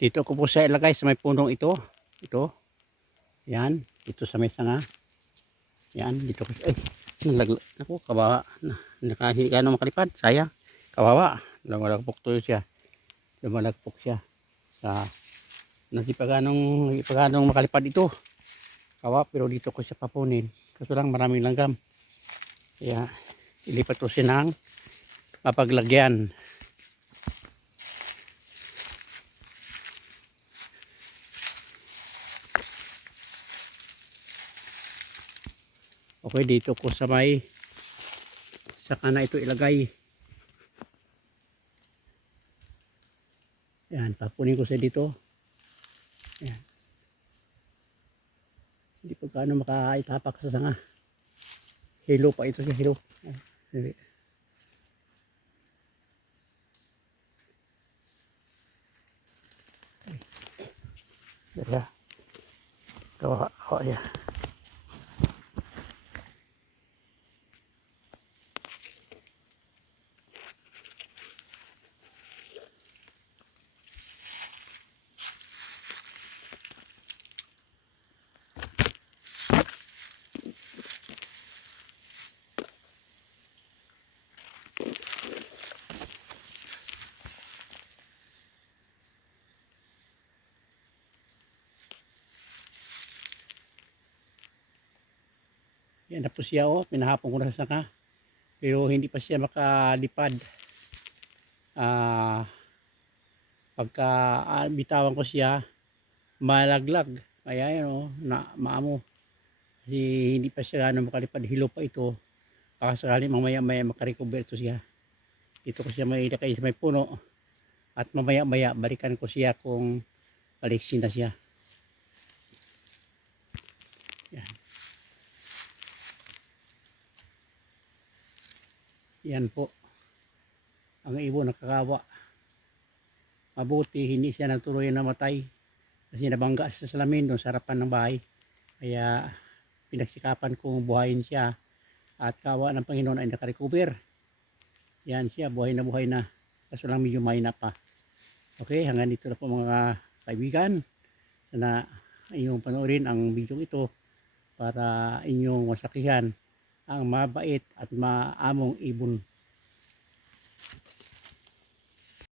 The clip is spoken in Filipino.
Dito ko po siya ilagay sa may punong ito. Ito. Yan. Dito sa may sanga. Yan. Dito ko siya. Ay. Nalaglag. Ako. Kawawa. Hindi ka makalipad. Sayang. Kawawa. Lumalagpok to siya. Lumalagpok siya. Hindi pa ganong makalipad ito. Kawawa. Pero dito ko siya papunin. Kaso lang maraming langgam. Kaya ilipat ko siya ng mapaglagyan. Okay, dito ko sa may saka na ito ilagay. Yan, papunin ko siya dito. Yan. Hindi pa gaano makaitapak sa sanga. Hilo pa ito siya, hilo. Yan. Yan. Kawawa yan. Yan na po siya, oh. Pinahapon ko na sa sanga. Pero hindi pa siya makalipad. Pagka bitawan ko siya, malaglag. Kaya yan, oh, maamo. Kasi hindi pa siya gano'ng makalipad. Hilo pa ito. Baka sakali mamaya-maya makarecover ito siya. Dito ko siya may ilagay sa may puno. At mamaya-maya balikan ko siya kung paliksin na siya. Yan. Yan po. Ang ibon nakakawa. Mabuti hindi siya nagtuloy namatay. Kasi nabangga sa salamin doon sa harapan ng bahay. Kaya pinagsikapan kong buhayin siya. At kawa ng Panginoon ay nakarecover. Yan siya, buhay na. Kaso lang medyo mahina pa. Okay, hanggang dito na po mga kaibigan. Sana inyong panoorin ang video ito para inyong masaksihan ang mabait at maamong ibon.